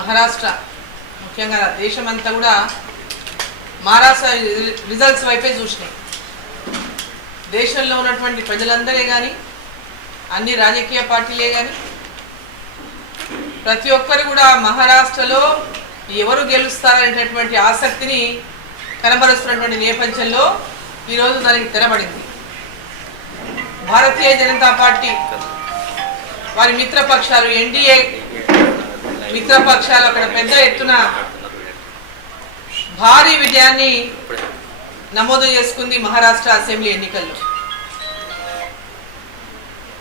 మహారాష్ట్ర. ముఖ్యంగా దేశమంతా కూడా మహారాష్ట్ర రిజల్ట్స్ వైపే చూసినాయి. దేశంలో ఉన్నటువంటి ప్రజలందరే కానీ అన్ని రాజకీయ పార్టీలే కానీ ప్రతి ఒక్కరు కూడా మహారాష్ట్రలో ఎవరు గెలుస్తారనేటటువంటి ఆసక్తిని కనబరుస్తున్నటువంటి నేపథ్యంలో ఈరోజు దానికి తెరబడింది. భారతీయ జనతా పార్టీ వారి మిత్రపక్షాలు ఎన్డీఏ మిత్రపక్షాలు అక్కడ పెద్ద ఎత్తున భారీ విజయాన్ని నమోదు చేసుకుంది మహారాష్ట్ర అసెంబ్లీ ఎన్నికల్లో.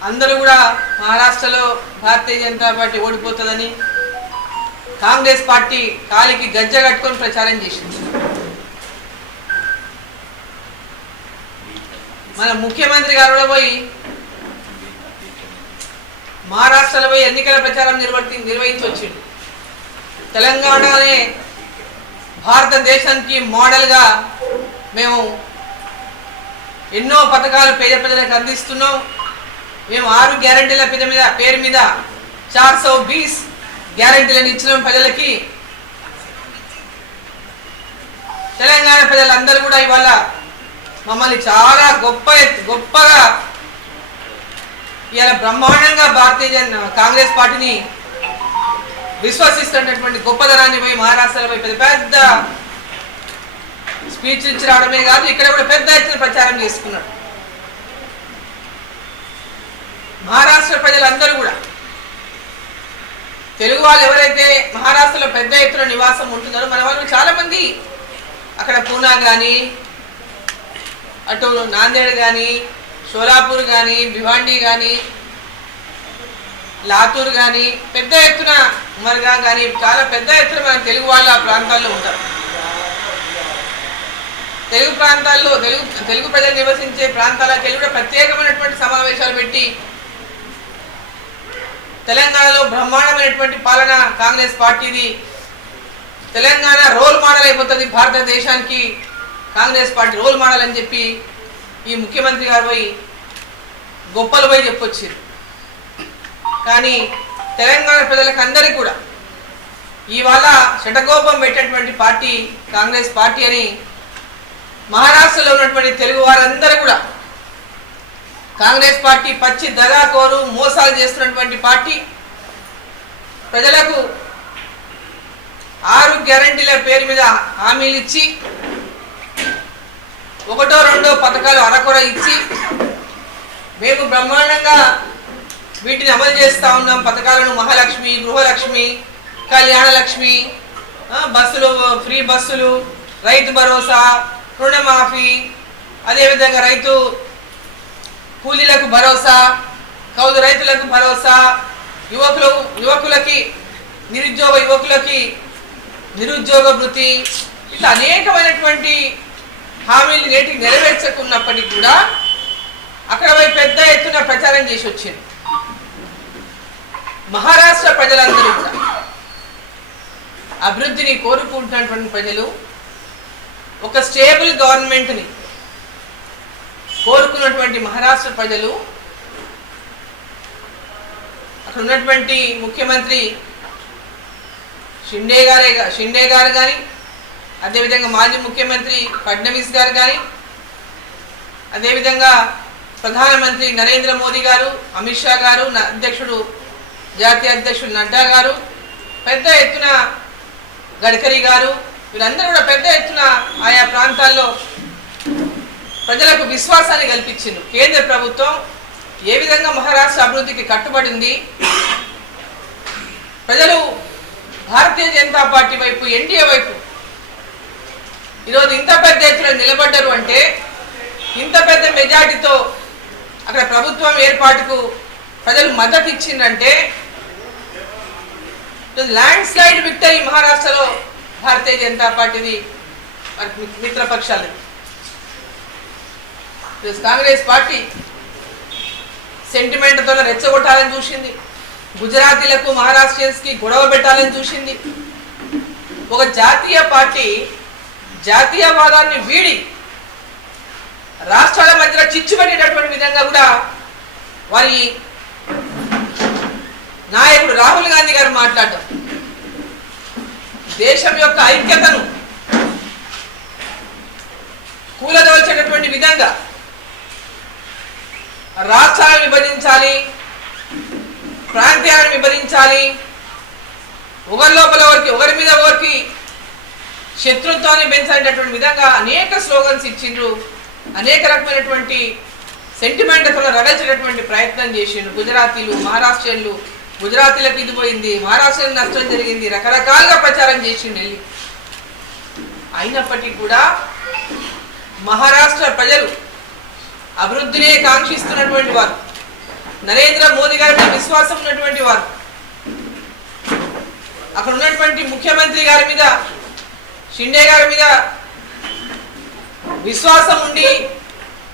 అందరూ కూడా మహారాష్ట్రలో భారతీయ జనతా పార్టీ ఓడిపోతుందని కాంగ్రెస్ పార్టీ కాలికి గజ్జ కట్టుకొని ప్రచారం చేసింది. మన ముఖ్యమంత్రి గారు కూడా పోయి మహారాష్ట్రలో ఎన్నికల ప్రచారం నిర్వర్తి నిర్వహించి వచ్చిండు తెలంగాణనే భారతదేశానికి మోడల్గా మేము ఎన్నో పథకాలు పేద ప్రజలకు అందిస్తున్నాం. మేము ఆరు గ్యారంటీల పేద మీద పేరు మీద చార్ సౌ బీస్ గ్యారంటీలను ఇచ్చినాం ప్రజలకి. తెలంగాణ ప్రజలందరూ కూడా ఇవాళ మమ్మల్ని చాలా గొప్ప గొప్పగా ఇలా బ్రహ్మాండంగా భారతీయ కాంగ్రెస్ పార్టీని విశ్వసిస్తున్నటువంటి గొప్పదనాన్ని పోయి మహారాష్ట్రలో పెద్ద పెద్ద స్పీచ్ ఇచ్చి రావడమే కాదు ఇక్కడ కూడా పెద్ద ఎత్తున ప్రచారం చేసుకున్నాడు మహారాష్ట్ర ప్రజలందరూ కూడా. తెలుగు వాళ్ళు ఎవరైతే మహారాష్ట్రలో పెద్ద ఎత్తున నివాసం ఉంటున్నారో మన వాళ్ళు చాలా మంది అక్కడ పూనా కానీ అటు నాందేడ్ కానీ షోలాపూర్ కానీ భివాండి కానీ లాతూర్ కానీ పెద్ద ఎత్తున ఉమర్గా కానీ చాలా పెద్ద ఎత్తున మన తెలుగు వాళ్ళు ఆ ప్రాంతాల్లో ఉంటారు. తెలుగు ప్రాంతాల్లో తెలుగు తెలుగు ప్రజలు నివసించే ప్రాంతాల తెలుగు కూడా ప్రత్యేకమైనటువంటి సమావేశాలు పెట్టి తెలంగాణలో బ్రహ్మాండమైనటువంటి పాలన కాంగ్రెస్ పార్టీది తెలంగాణ రోల్ మోడల్ అయిపోతుంది భారతదేశానికి కాంగ్రెస్ పార్టీ రోల్ మోడల్ అని చెప్పి ఈ ముఖ్యమంత్రి గారు పోయి గొప్పలు పోయి చెప్పొచ్చారు కానీ తెలంగాణ ప్రజలకు అందరికీ కూడా ఇవాళ శటకోపం పెట్టేటువంటి పార్టీ కాంగ్రెస్ పార్టీ అని మహారాష్ట్రలో ఉన్నటువంటి తెలుగు వారందరూ కూడా కాంగ్రెస్ పార్టీ పచ్చి దగాకోరు మోసాలు చేస్తున్నటువంటి పార్టీ ప్రజలకు ఆరు గ్యారంటీల పేరు మీద హామీలు ఇచ్చి ఒకటో రెండో పథకాలు అరకొర ఇచ్చి మేము బ్రహ్మాండంగా వీటిని అమలు చేస్తూ ఉన్నాం. పథకాలను మహాలక్ష్మి గృహలక్ష్మి కళ్యాణలక్ష్మి బస్సులు ఫ్రీ బస్సులు రైతు భరోసా రుణమాఫీ అదేవిధంగా రైతు కూలీలకు భరోసా కౌలు రైతులకు భరోసా యువకులు యువకులకి నిరుద్యోగ యువకులకి నిరుద్యోగ వృత్తి ఇట్లా అనేకమైనటువంటి హామీలు నేటి నెరవేర్చకున్నప్పటికీ కూడా అక్కడ పోయి పెద్ద ఎత్తున ప్రచారం చేసి వచ్చింది. మహారాష్ట్ర ప్రజలందరూ కూడా. అభివృద్ధిని కోరుకుంటున్నటువంటి ప్రజలు ఒక స్టేబుల్ గవర్నమెంట్ని కోరుకున్నటువంటి మహారాష్ట్ర ప్రజలు అక్కడ ఉన్నటువంటి ముఖ్యమంత్రి షిండే గారే షిండే గారు కానీ అదేవిధంగా మాజీ ముఖ్యమంత్రి ఫడ్నవీస్ గారు కానీ అదేవిధంగా ప్రధానమంత్రి నరేంద్ర మోదీ గారు అమిత్ షా గారు అధ్యక్షుడు జాతీయ అధ్యక్షుడు నడ్డా గారు పెద్ద ఎత్తున గడ్కరీ గారు వీళ్ళందరూ కూడా పెద్ద ఎత్తున ఆయా ప్రాంతాల్లో ప్రజలకు విశ్వాసాన్ని కల్పించింది కేంద్ర ప్రభుత్వం ఏ విధంగా మహారాష్ట్ర అభివృద్ధికి కట్టుబడింది ప్రజలు భారతీయ జనతా పార్టీ వైపు ఎన్డీఏ వైపు ఈరోజు ఇంత పెద్ద ఎత్తున నిలబడ్డారు అంటే ఇంత పెద్ద మెజార్టీతో అక్కడ ప్రభుత్వం ఏర్పాటుకు ప్రజలు మద్దతు ఇచ్చిందంటే ల్యాండ్ స్లైడ్ విక్టరీ మహారాష్ట్రలో భారతీయ జనతా పార్టీది మిత్రపక్షాలు. కాంగ్రెస్ పార్టీ సెంటిమెంట్తో రెచ్చగొట్టాలని చూసింది. గుజరాతీలకు మహారాష్ట్రియన్స్కి గొడవ పెట్టాలని చూసింది. ఒక జాతీయ పార్టీ జాతీయవాదాన్ని వీడి రాష్ట్రాల మధ్యలో చిచ్చుబడేటటువంటి విధంగా కూడా వారి నాయకుడు రాహుల్ గాంధీ గారు మాట్లాడటం. దేశం యొక్క ఐక్యతను కూలదోల్చేటటువంటి విధంగా రాష్ట్రాలను విభజించాలి ప్రాంతాలను విభజించాలి ఒకరి లోపల ఒకరికి ఒకరి మీద ఒకరికి శత్రుత్వాన్ని పెంచాలనేటువంటి విధంగా అనేక స్లోగన్స్ ఇచ్చిండ్రు. అనేక రకమైనటువంటి సెంటిమెంట్తో రగల్చేటటువంటి ప్రయత్నం చేసిండ్రు. గుజరాతీలు మహారాష్ట్రలు గుజరాతీలకు ఇది పోయింది మహారాష్ట్రలో నష్టం జరిగింది రకరకాలుగా ప్రచారం చేసిండు వెళ్ళి అయినప్పటికీ కూడా మహారాష్ట్ర ప్రజలు అభివృద్ధినే కాంక్షిస్తున్నటువంటి వారు. నరేంద్ర మోదీ గారి విశ్వాసం ఉన్నటువంటి వారు. అక్కడ ఉన్నటువంటి ముఖ్యమంత్రి గారి మీద షిండే గారి మీద విశ్వాసం ఉండి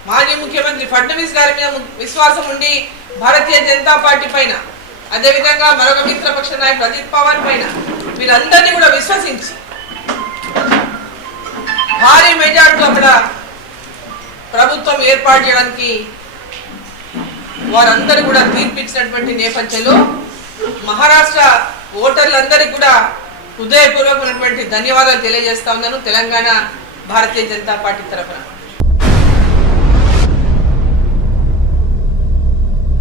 మాజీ ముఖ్యమంత్రి ఫడ్నవీస్ గారి మీద విశ్వాసం ఉండి భారతీయ జనతా పార్టీ పైన అదేవిధంగా మరొక మిత్రపక్ష నాయకుడు అజిత్ పవార్ పైన వీరందరినీ కూడా విశ్వసించి భారీ మెజార్టీ అక్కడ ప్రభుత్వం ఏర్పాటు చేయడానికి వారందరూ కూడా తీర్పిచ్చినటువంటి నేపథ్యంలో మహారాష్ట్ర ఓటర్లందరికీ కూడా హృదయపూర్వకమైనటువంటి ధన్యవాదాలు తెలియజేస్తా ఉన్నాను. తెలంగాణ భారతీయ జనతా పార్టీ తరఫున.